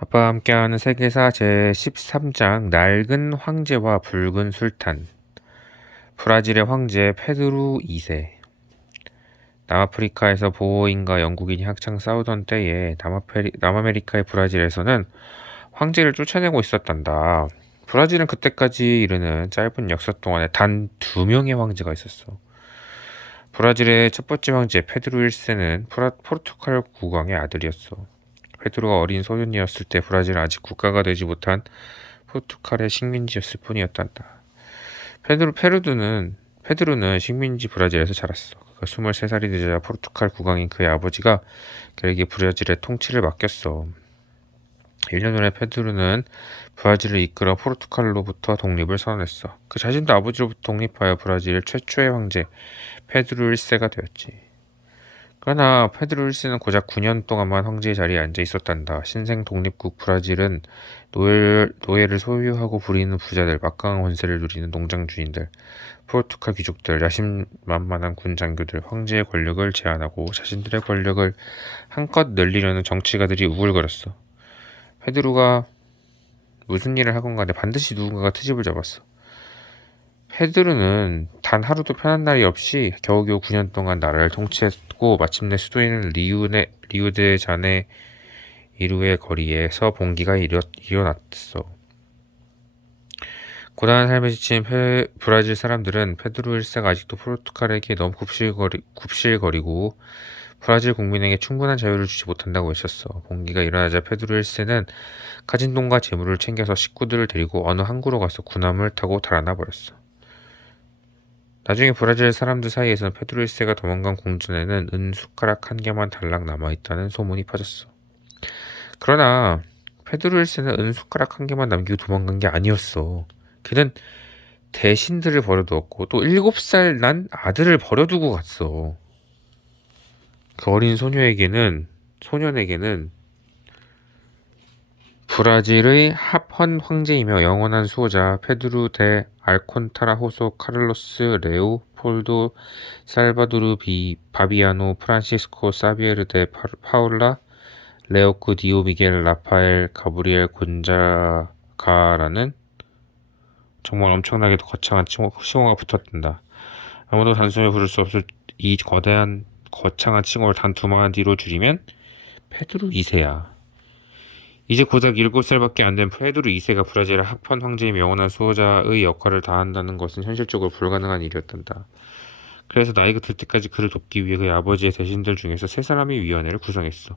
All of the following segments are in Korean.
아빠와 함께하는 세계사 제13장 낡은 황제와 붉은 술탄. 브라질의 황제 페드루 2세. 남아프리카에서 보호인과 영국인이 한창 싸우던 때에 남아메리카의 브라질에서는 황제를 쫓아내고 있었단다. 브라질은 그때까지 이르는 짧은 역사 동안에 단 2명의 황제가 있었어. 브라질의 첫 번째 황제 페드루 1세는 포르투갈 국왕의 아들이었어. 페드로가 어린 소년이었을 때 브라질은 아직 국가가 되지 못한 포르투갈의 식민지였을 뿐이었단다. 페드루는 식민지 브라질에서 자랐어. 그가 23살이 되자 포르투갈 국왕인 그의 아버지가 그에게 브라질의 통치를 맡겼어. 1년 후에 페드루는 브라질을 이끌어 포르투갈로부터 독립을 선언했어. 그 자신도 아버지로부터 독립하여 브라질 최초의 황제 페드루 1세가 되었지. 그러나 페드로 1세는 고작 9년 동안만 황제의 자리에 앉아 있었단다. 신생 독립국 브라질은 노예를 소유하고 부리는 부자들, 막강한 권세를 누리는 농장 주인들, 포르투갈 귀족들, 야심만만한 군 장교들, 황제의 권력을 제한하고 자신들의 권력을 한껏 늘리려는 정치가들이 우글거렸어. 페드로가 무슨 일을 하건 간에 반드시 누군가가 트집을 잡았어. 페드로는 단 하루도 편한 날이 없이 겨우겨우 9년 동안 나라를 통치했고 마침내 수도인 리우데 자네이루의 거리에서 봉기가 일어났어. 고단한 삶에 지친 브라질 사람들은 페드로 1세가 아직도 포르투갈에게 너무 굽실거리고 브라질 국민에게 충분한 자유를 주지 못한다고 외쳤어. 봉기가 일어나자 페드로 1세는 가진 돈과 재물을 챙겨서 식구들을 데리고 어느 항구로 가서 군함을 타고 달아나 버렸어. 나중에 브라질 사람들 사이에서는 페드로 1세가 도망간 궁전에는 은 숟가락 한 개만 달랑 남아있다는 소문이 퍼졌어. 그러나 페드로 1세는 은 숟가락 한 개만 남기고 도망간 게 아니었어. 그는 대신들을 버려두었고 또 7살 난 아들을 버려두고 갔어. 그 어린 소년에게는 브라질의 합헌 황제이며 영원한 수호자 페드루 데 알콘타라 호소 카를로스 레오폴도 살바도르 바비아노 프란시스코 사비에르 데 파울라 레오크 디오 미겔 라파엘 가브리엘 곤자가라는 정말 엄청나게도 거창한 칭호가 붙었단다. 아무도 단숨에 부를 수 없을 이 거창한 칭호를 단 2마디 뒤로 줄이면 페드루 2세야. 이제 고작 7살밖에 안 된 페드루 2세가 브라질의 합헌 황제의 영원한 수호자의 역할을 다한다는 것은 현실적으로 불가능한 일이었단다. 그래서 나이가 들 때까지 그를 돕기 위해 그의 아버지의 대신들 중에서 3사람의 위원회를 구성했어.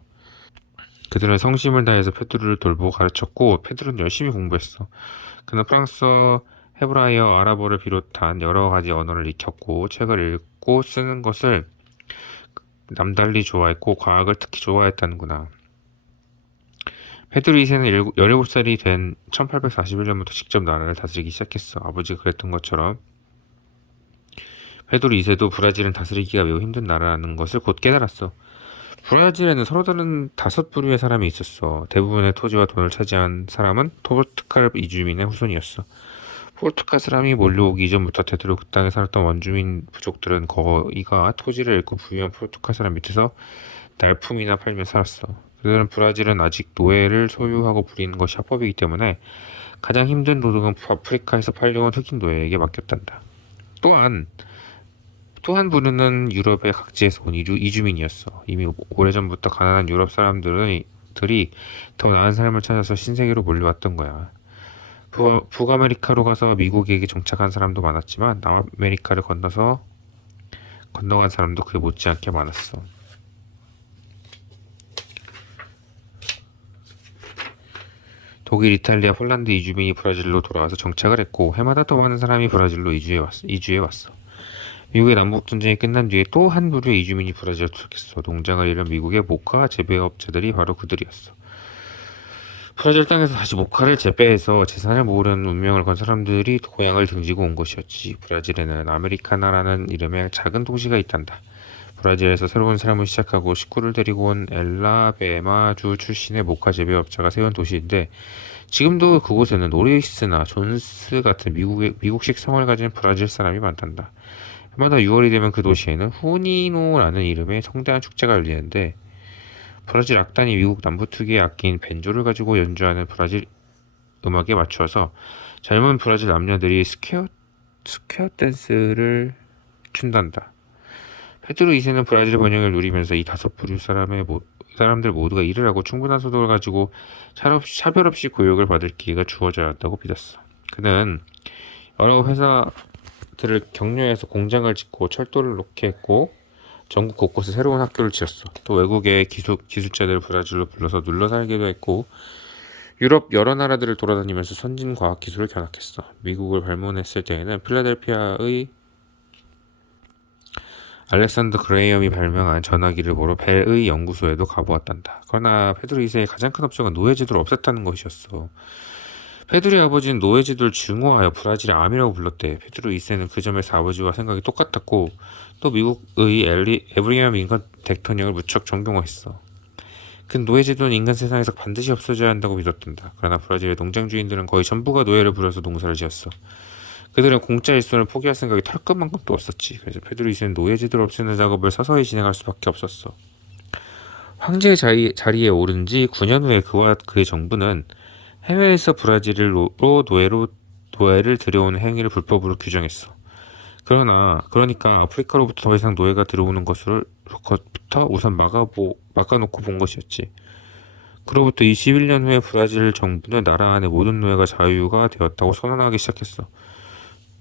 그들은 성심을 다해서 페드루를 돌보고 가르쳤고 페드루는 열심히 공부했어. 그는 프랑스어, 헤브라이어, 아랍어를 비롯한 여러 가지 언어를 익혔고 책을 읽고 쓰는 것을 남달리 좋아했고 과학을 특히 좋아했다는구나. 페드루 2세는 17살이 된 1841년부터 직접 나라를 다스리기 시작했어. 아버지가 그랬던 것처럼 페드루 2세도 브라질은 다스리기가 매우 힘든 나라라는 것을 곧 깨달았어. 브라질에는 서로 다른 5부류의 사람이 있었어. 대부분의 토지와 돈을 차지한 사람은 포르투갈 이주민의 후손이었어. 포르투갈 사람이 몰려오기 이전부터 대대로 그 땅에 살았던 원주민 부족들은 거의가 토지를 잃고 부유한 포르투갈 사람 밑에서 날품이나 팔며 살았어. 그들은 브라질은 아직 노예를 소유하고 부리는 것이 합법이기 때문에 가장 힘든 노동은 아프리카에서 팔려온 흑인 노예에게 맡겼단다. 또 한 부류는 유럽의 각지에서 온 이주민이었어. 이미 오래전부터 가난한 유럽 사람들이 더 나은 삶을 찾아서 신세계로 몰려왔던 거야. 북아메리카로 가서 미국에게 정착한 사람도 많았지만 남아메리카를 건너간 사람도 그에 못지않게 많았어. 독일, 이탈리아, 폴란드 이주민이 브라질로 돌아와서 정착을 했고 해마다 더 많은 사람이 브라질로 이주해 왔어. 미국의 남북전쟁이 끝난 뒤에 또 한 부류의 이주민이 브라질에 도착했어. 농장을 잃은 미국의 모카 재배업자들이 바로 그들이었어. 브라질 땅에서 다시 모카를 재배해서 재산을 모으려는 운명을 건 사람들이 고향을 등지고 온 것이었지. 브라질에는 아메리카나라는 이름의 작은 도시가 있단다. 브라질에서 새로운 삶을 시작하고 식구를 데리고 온 엘라베마주 출신의 모카 재배업자가 세운 도시인데 지금도 그곳에는 노리스나 존스 같은 미국식 성을 가진 브라질 사람이 많단다. 해마다 6월이 되면 그 도시에는 후니노라는 이름의 성대한 축제가 열리는데 브라질 악단이 미국 남부 특유의 악기인 벤조를 가지고 연주하는 브라질 음악에 맞춰서 젊은 브라질 남녀들이 스퀘어 댄스를 춘단다. 페드로 2세는 브라질 번영을 누리면서 이 다섯 부류 사람들 모두가 일을 하고 충분한 소득을 가지고 차별 없이 교육을 받을 기회가 주어져야 한다고 믿었어. 그는 여러 회사들을 격려해서 공장을 짓고 철도를 놓게 했고 전국 곳곳에 새로운 학교를 지었어. 또 외국의 기술자들을 브라질로 불러서 눌러 살기도 했고 유럽 여러 나라들을 돌아다니면서 선진 과학 기술을 견학했어. 미국을 방문했을 때에는 필라델피아의 알렉산더 그레이엄이 발명한 전화기를 보러 벨의 연구소에도 가보았단다. 그러나 페드로 2세의 가장 큰 업적은 노예제도를 없앴다는 것이었어. 페드로의 아버지는 노예제도를 증오하여 브라질의 암이라고 불렀대. 페드로 2세는 그 점에서 아버지와 생각이 똑같았고 또 미국의 에브리엄 링컨 대통령을 무척 존경했어. 그는 노예제도는 인간 세상에서 반드시 없어져야 한다고 믿었단다. 그러나 브라질의 농장주인들은 거의 전부가 노예를 부려서 농사를 지었어. 그들은 공짜 일손을 포기할 생각이 털끝만큼도 없었지. 그래서 페드로 2세는 노예제도를 없애는 작업을 서서히 진행할 수밖에 없었어. 황제의 자리에 오른 지 9년 후에 그와 그의 정부는 해외에서 브라질로 노예를 들여오는 행위를 불법으로 규정했어. 그러니까 아프리카로부터 더 이상 노예가 들어오는 것부터 우선 막아놓고 본 것이었지. 그로부터 21년 후에 브라질 정부는 나라 안의 모든 노예가 자유가 되었다고 선언하기 시작했어.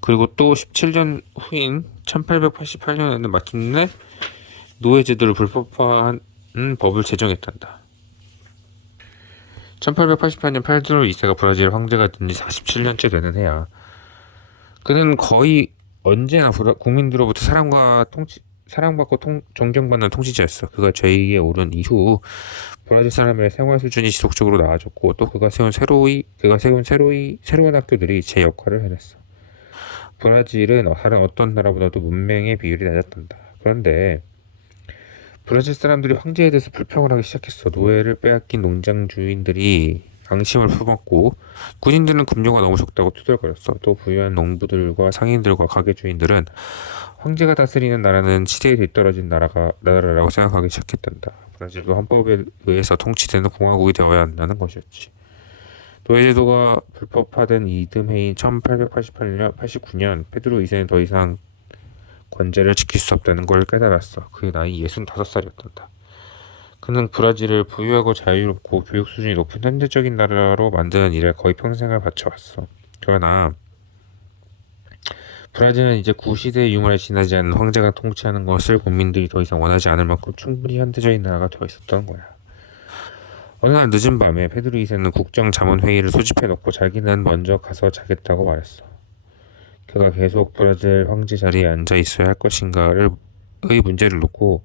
그리고 또 17년 후인 1888년에는 마침내 노예제도를 불법화한 법을 제정했단다. 1888년 페드로 2세가 브라질 황제가 된 지 47년째 되는 해야. 그는 거의 언제나 국민들로부터 사랑받고 존경받는 통치자였어. 그가 제2에 오른 이후 브라질 사람의 생활 수준이 지속적으로 나아졌고 또 그가 세운 새로운 학교들이 제 역할을 해냈어. 브라질은 다른 어떤 나라보다도 문맹의 비율이 낮았단다. 그런데 브라질 사람들이 황제에 대해서 불평을 하기 시작했어. 노예를 빼앗긴 농장 주인들이 양심을 품었고 군인들은 급료가 너무 적다고 투덜거렸어. 또 부유한 농부들과 상인들과 가게 주인들은 황제가 다스리는 나라는 시대에 뒤떨어진 나라라고 생각하기 시작했단다. 브라질도 헌법에 의해서 통치되는 공화국이 되어야 한다는 것이었지. 노예제도가 불법화된 이듬해인 1889년 페드로 2세는 더 이상 권제를 지킬 수 없다는 걸 깨달았어. 그의 나이 65살이었단다. 그는 브라질을 부유하고 자유롭고 교육 수준이 높은 현대적인 나라로 만드는 일에 거의 평생을 바쳐왔어. 그러나 브라질은 이제 구시대의 융화에 지나지 않는 황제가 통치하는 것을 국민들이 더 이상 원하지 않을 만큼 충분히 현대적인 나라가 되어 있었던 거야. 어느 날 늦은 밤에 페드로 2세는 국정자문회의를 소집해놓고 자기는 먼저 가서 자겠다고 말했어. 그가 계속 브라질 황제 자리에 앉아 있어야 할 것인가의 문제를 놓고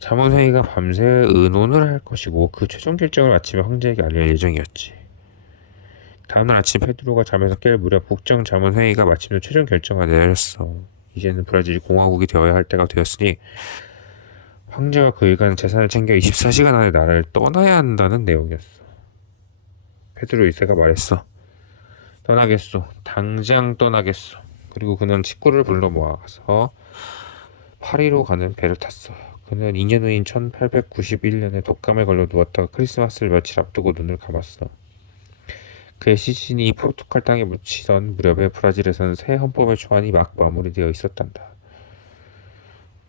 자문회의가 밤새 의논을 할 것이고 그 최종 결정을 아침에 황제에게 알릴 예정이었지. 다음날 아침 페드로가 잠에서 깰 무렵 국정자문회의가 마침내 최종 결정을 내렸어. 이제는 브라질이 공화국이 되어야 할 때가 되었으니 황제와 그 일가는 재산을 챙겨 24시간 안에 나라를 떠나야 한다는 내용이었어. 페드로 2세가 말했어. 떠나겠소. 당장 떠나겠소. 그리고 그는 식구를 불러 모아서 파리로 가는 배를 탔어. 그는 2년 후인 1891년에 독감에 걸려 누웠다가 크리스마스를 며칠 앞두고 눈을 감았어. 그의 시신이 포르투갈 땅에 묻히던 무렵에 브라질에서는 새 헌법의 초안이 막 마무리되어 있었단다.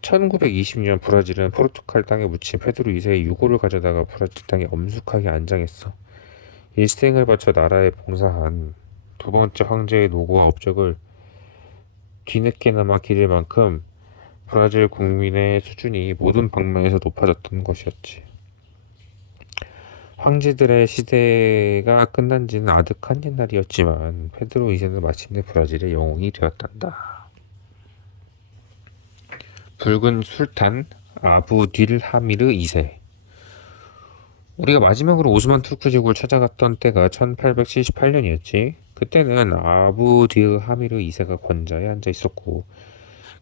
1920년 브라질은 포르투갈 땅에 묻힌 페드로 2세의 유골을 가져다가 브라질 땅에 엄숙하게 안장했어. 일생을 바쳐 나라에 봉사한 두 번째 황제의 노고와 업적을 뒤늦게나마 기릴 만큼 브라질 국민의 수준이 모든 방면에서 높아졌던 것이었지. 황제들의 시대가 끝난 지는 아득한 옛날이었지만 페드로 2세는 마침내 브라질의 영웅이 되었단다. 붉은 술탄 아부딜하미르 2세. 우리가 마지막으로 오스만 투르크 제국을 찾아갔던 때가 1878년이었지. 그때는 아부딜하미르 2세가 권좌에 앉아 있었고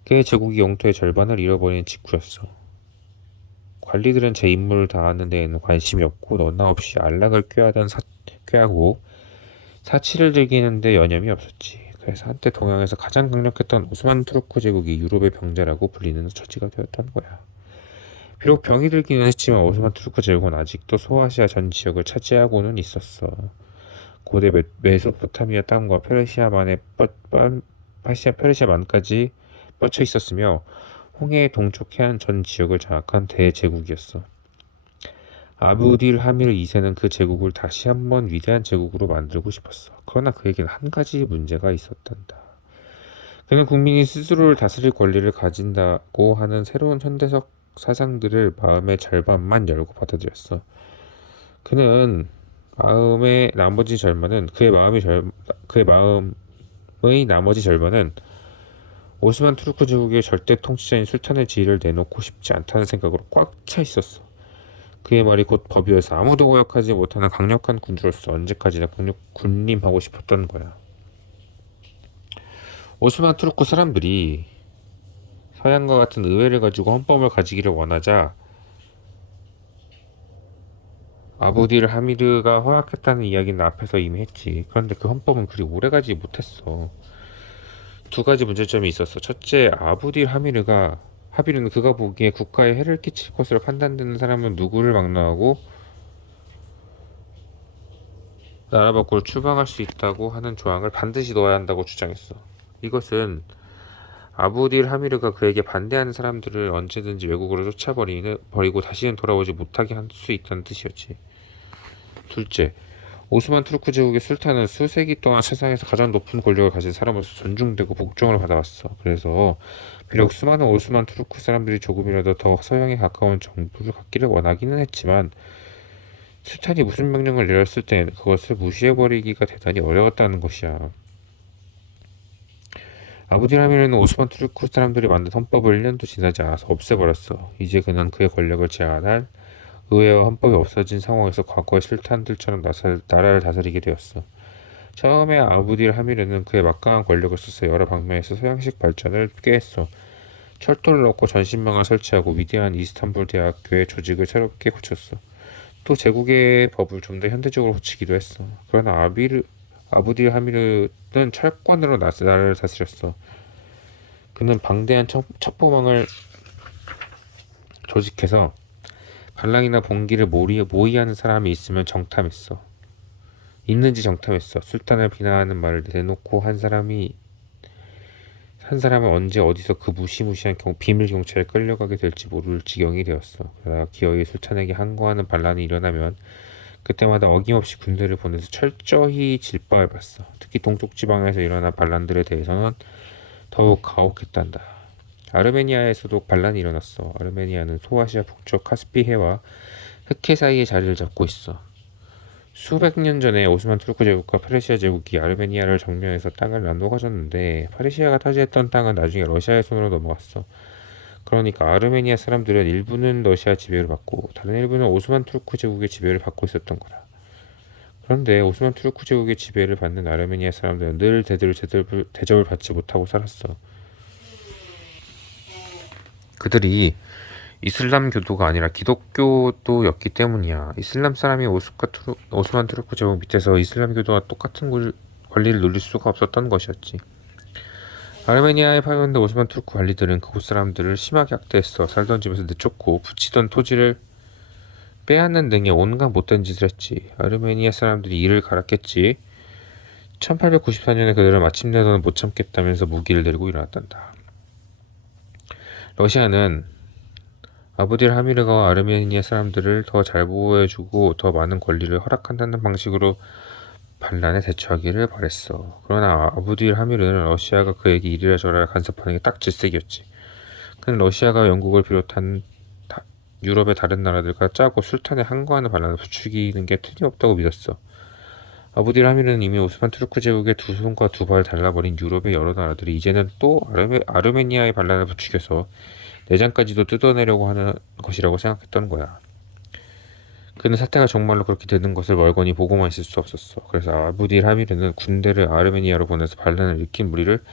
그의 제국이 영토의 절반을 잃어버린 직후였어. 관리들은 제 임무를 다하는 데에는 관심이 없고 너나 없이 안락을 꾀하고 사치를 즐기는 데 여념이 없었지. 그래서 한때 동양에서 가장 강력했던 오스만 투르크 제국이 유럽의 병자라고 불리는 처지가 되었던 거야. 비록 병이 들기는 했지만 오스만 투르크 제국은 아직도 소아시아 전 지역을 차지하고는 있었어. 고대 메소포타미아 땅과 페르시아만까지 뻗쳐 있었으며 홍해의 동쪽 해안 전 지역을 장악한 대제국이었어. 아부딜 하밀 2세는 그 제국을 다시 한번 위대한 제국으로 만들고 싶었어. 그러나 그에게는 한 가지 문제가 있었단다. 그는 국민이 스스로를 다스릴 권리를 가진다고 하는 새로운 현대적 사상들을 마음의 절반만 열고 받아들였어. 그는 마음의 나머지 절반은 그의 마음의 나머지 절반은 오스만 투르크 제국의 절대 통치자인 술탄의 지위를 내놓고 싶지 않다는 생각으로 꽉 차 있었어. 그의 말이 곧 법이어서 아무도 거역하지 못하는 강력한 군주로서 언제까지나 군림하고 싶었던 거야. 오스만 투르크 사람들이 서양과 같은 의회를 가지고 헌법을 가지기를 원하자 아부딜 하미드가 허락했다는 이야기는 앞에서 이미 했지. 그런데 그 헌법은 그리 오래가지 못했어. 두 가지 문제점이 있었어. 첫째, 하비르는 그가 보기에 국가에 해를 끼칠 것으로 판단되는 사람은 누구를 막론하고 나라 밖으로 추방할 수 있다고 하는 조항을 반드시 넣어야 한다고 주장했어. 이것은 아부딜 하미르가 그에게 반대하는 사람들을 언제든지 외국으로 쫓아버리고 다시는 돌아오지 못하게 할 수 있다는 뜻이었지. 둘째, 오스만 투르크 제국의 술탄은 수세기 동안 세상에서 가장 높은 권력을 가진 사람으로서 존중되고 복종을 받아왔어. 그래서 비록 수많은 오스만 투르크 사람들이 조금이라도 더 서양에 가까운 정부를 갖기를 원하기는 했지만 술탄이 무슨 명령을 내렸을 땐 그것을 무시해버리기가 대단히 어려웠다는 것이야. 아부디라미르는 오스만 투르크 사람들이 만든 헌법을 1년도 지나지 않아서 없애버렸어. 이제 그는 그의 권력을 제한할 의회와 헌법이 없어진 상황에서 과거의 술탄들처럼 나라를 다스리게 되었어. 처음에 아부딜 하미르는 그의 막강한 권력을 써서 여러 방면에서 서양식 발전을 꾀했어. 철도를 넣고 전신망을 설치하고 위대한 이스탄불 대학교의 조직을 새롭게 고쳤어. 또 제국의 법을 좀 더 현대적으로 고치기도 했어. 그러나 아부딜 하미르는 철권으로 나라를 다스렸어. 그는 방대한 첩보망을 조직해서 반란이나 봉기를 모의하는 사람이 있는지 정탐했어. 술탄을 비난하는 말을 내놓고 한 사람은 언제 어디서 그 무시무시한 비밀 경찰에 끌려가게 될지 모를 지경이 되었어. 그러다가 기어이 술탄에게 항거하는 반란이 일어나면 그때마다 어김없이 군대를 보내서 철저히 질박을 봤어. 특히 동쪽 지방에서 일어난 반란들에 대해서는 더욱 가혹했단다. 아르메니아에서도 반란이 일어났어. 아르메니아는 소아시아 북쪽 카스피해와 흑해 사이에 자리를 잡고 있어. 수백 년 전에 오스만 투르크 제국과 페르시아 제국이 아르메니아를 점령해서 땅을 나누어 가졌는데 페르시아가 차지했던 땅은 나중에 러시아의 손으로 넘어갔어. 그러니까 아르메니아 사람들은 일부는 러시아 지배를 받고 다른 일부는 오스만 투르크 제국의 지배를 받고 있었던 거다. 그런데 오스만 투르크 제국의 지배를 받는 아르메니아 사람들은 늘 대접을 받지 못하고 살았어. 그들이 이슬람교도가 아니라 기독교도였기 때문이야. 이슬람 사람이 오스만 투르크 제국 밑에서 이슬람교도와 똑같은 권리를 누릴 수가 없었던 것이었지. 아르메니아에 파견된 오스만 투르크 관리들은 그곳 사람들을 심하게 학대했어. 살던 집에서 내쫓고 붙이던 토지를 빼앗는 등의 온갖 못된 짓을 했지. 아르메니아 사람들이 이를 갈았겠지. 1894년에 그들은 마침내는 못 참겠다면서 무기를 들고 일어났단다. 러시아는 아부딜 하미르가 아르메니아 사람들을 더 잘 보호해주고 더 많은 권리를 허락한다는 방식으로 반란에 대처하기를 바랬어. 그러나 아부딜 하미르는 러시아가 그에게 이리라 저리라 간섭하는 게 딱 질색이었지. 그는 러시아가 영국을 비롯한 유럽의 다른 나라들과 짜고 술탄에 항거하는 반란을 부추기는 게 틀림없다고 믿었어. 아부딜 하미르는 이미 오스만 투르크 제국의 두 손과 두 발을 달라버린 유럽의 여러 나라들이 이제는 또 아르메니아의 반란을 부추겨서 내장까지도 뜯어내려고 하는 것이라고 생각했던 거야. 그는 사태가 정말로 그렇게 되는 것을 멀거니 보고만 있을 수 없었어. 그래서 아부딜 하미르는 군대를 아르메니아로 보내서 반란을 일으킨 무리를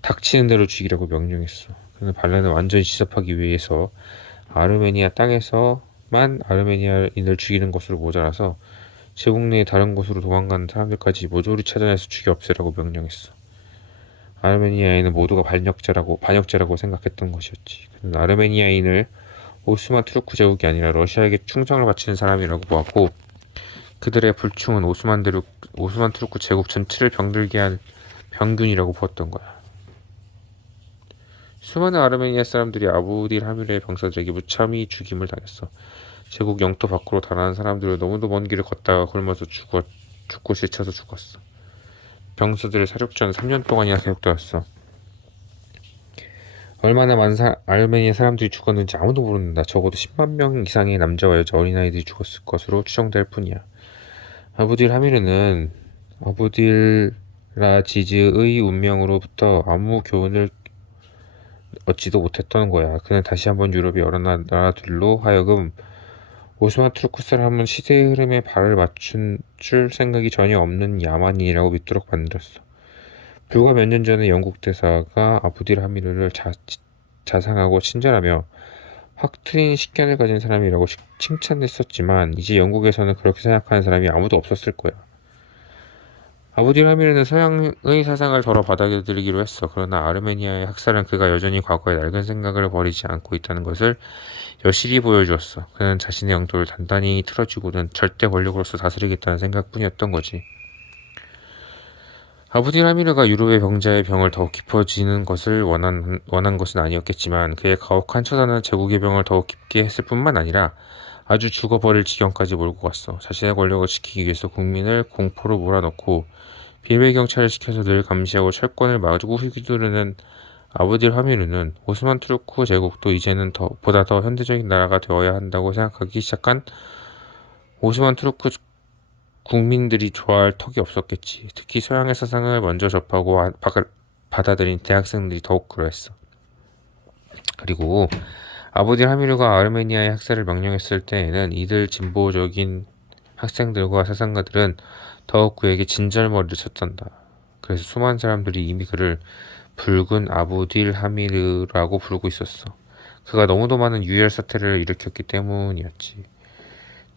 닥치는 대로 죽이라고 명령했어. 그는 반란을 완전히 지섭하기 위해서 아르메니아 땅에서만 아르메니아인을 죽이는 것으로 모자라서 제국 내의 다른 곳으로 도망가는 사람들까지 모조리 찾아내서 죽여 없애라고 명령했어. 아르메니아인은 모두가 반역자라고 생각했던 것이었지. 그는 아르메니아인을 오스만 투르크 제국이 아니라 러시아에게 충성을 바치는 사람이라고 보았고, 그들의 불충은 오스만 투르크 제국 전체를 병들게 한 병균이라고 보았던 거야. 수많은 아르메니아 사람들이 아부딜 하밀의 병사들에게 무참히 죽임을 당했어. 제국 영토 밖으로 달아난 사람들은 너무도 먼 길을 걷다가 굶어서 죽고 지쳐서 죽었어. 병사들의 사륙전 3년 동안이나 계속되었어. 얼마나 많은 아르메니아 사람들이 죽었는지 아무도 모른다. 적어도 10만 명 이상의 남자와 여자, 어린아이들이 죽었을 것으로 추정될 뿐이야. 아부딜 하미르는 아부딜 라지즈의 운명으로부터 아무 교훈을 얻지도 못했던 거야. 그는 다시 한번 유럽의 여러 나라들로 하여금 오스만 투르크 사람은 시대의 흐름에 발을 맞춘 줄 생각이 전혀 없는 야만인이라고 믿도록 만들었어. 불과 몇 년 전에 영국 대사가 아부딜 하미르를 자상하고 친절하며 확 트인 식견을 가진 사람이라고 칭찬했었지만 이제 영국에서는 그렇게 생각하는 사람이 아무도 없었을 거야. 아부딜 하미르는 서양의 사상을 덜어 받아들이기로 했어. 그러나 아르메니아의 학살은 그가 여전히 과거의 낡은 생각을 버리지 않고 있다는 것을 여실히 보여주었어. 그는 자신의 영토를 단단히 틀어쥐고는 절대 권력으로서 다스리겠다는 생각뿐이었던 거지. 아부딜 하미르가 유럽의 병자의 병을 더욱 깊어지는 것을 원한 것은 아니었겠지만 그의 가혹한 처사는 제국의 병을 더욱 깊게 했을 뿐만 아니라 아주 죽어버릴 지경까지 몰고 갔어. 자신의 권력을 지키기 위해서 국민을 공포로 몰아넣고 비밀경찰을 시켜서 늘 감시하고 철권을 마구 휘두르는 아부딜 하미르는 오스만 투르크 제국도 이제는 보다 더 현대적인 나라가 되어야 한다고 생각하기 시작한 오스만 투르크 국민들이 좋아할 턱이 없었겠지. 특히 서양의 사상을 먼저 접하고 받아들인 대학생들이 더욱 그러했어. 그리고 아부딜 하미르가 아르메니아의 학살을 명령했을 때에는 이들 진보적인 학생들과 사상가들은 더욱 그에게 진절머리를 쳤단다. 그래서 수많은 사람들이 이미 그를 붉은 아부딜 하미르라고 부르고 있었어. 그가 너무도 많은 유혈 사태를 일으켰기 때문이었지.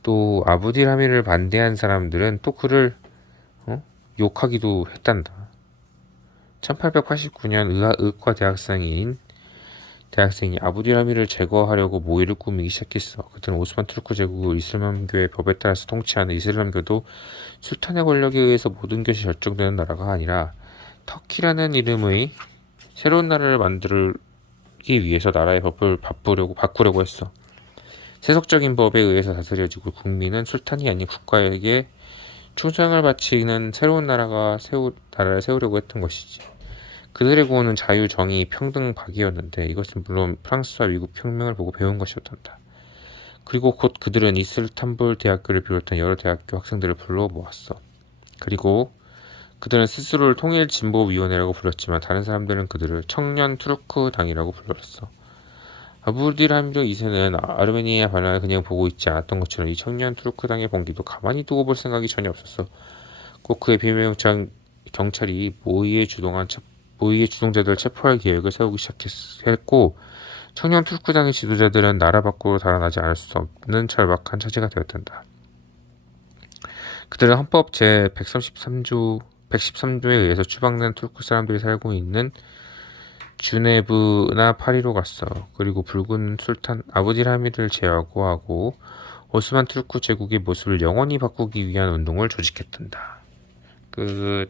또 아부딜 하미르를 반대한 사람들은 또 그를 욕하기도 했단다. 1889년 의과 대학생이 아부딜 하미르를 제거하려고 모의를 꾸미기 시작했어. 그때는 오스만 투르크 제국을 이슬람교의 법에 따라서 통치하는 이슬람교도 술탄의 권력에 의해서 모든 것이 결정되는 나라가 아니라 터키라는 이름의 새로운 나라를 만들기 위해서 나라의 법을 바꾸려고 했어. 세속적인 법에 의해서 다스려지고 국민은 술탄이 아닌 국가에게 충성을 바치는 새로운 나라를 세우려고 했던 것이지. 그들의 구호는 자유, 정의, 평등, 박이었는데 이것은 물론 프랑스와 미국 혁명을 보고 배운 것이었단다. 그리고 곧 그들은 이스탄불 대학교를 비롯한 여러 대학교 학생들을 불러 모았어. 그리고 그들은 스스로를 통일진보위원회라고 불렀지만 다른 사람들은 그들을 청년 투르크 당이라고 불렀어. 아부딜 하미르 2세는 아르메니아 반란을 그냥 보고 있지 않았던 것처럼 이 청년 투르크당의 봉기도 가만히 두고 볼 생각이 전혀 없었어. 꼭 그의 경찰이 모의에 주동자들을 체포할 계획을 세우기 시작했고 청년 투르크당의 지도자들은 나라 밖으로 달아나지 않을 수 없는 절박한 처지가 되었단다. 그들은 헌법 제113조에 의해서 추방된 투르크 사람들이 살고 있는 주네브나 파리로 갔어. 그리고 붉은 술탄 아부딜 하미르를 제거하고 오스만 투르크 제국의 모습을 영원히 바꾸기 위한 운동을 조직했단다. 끝.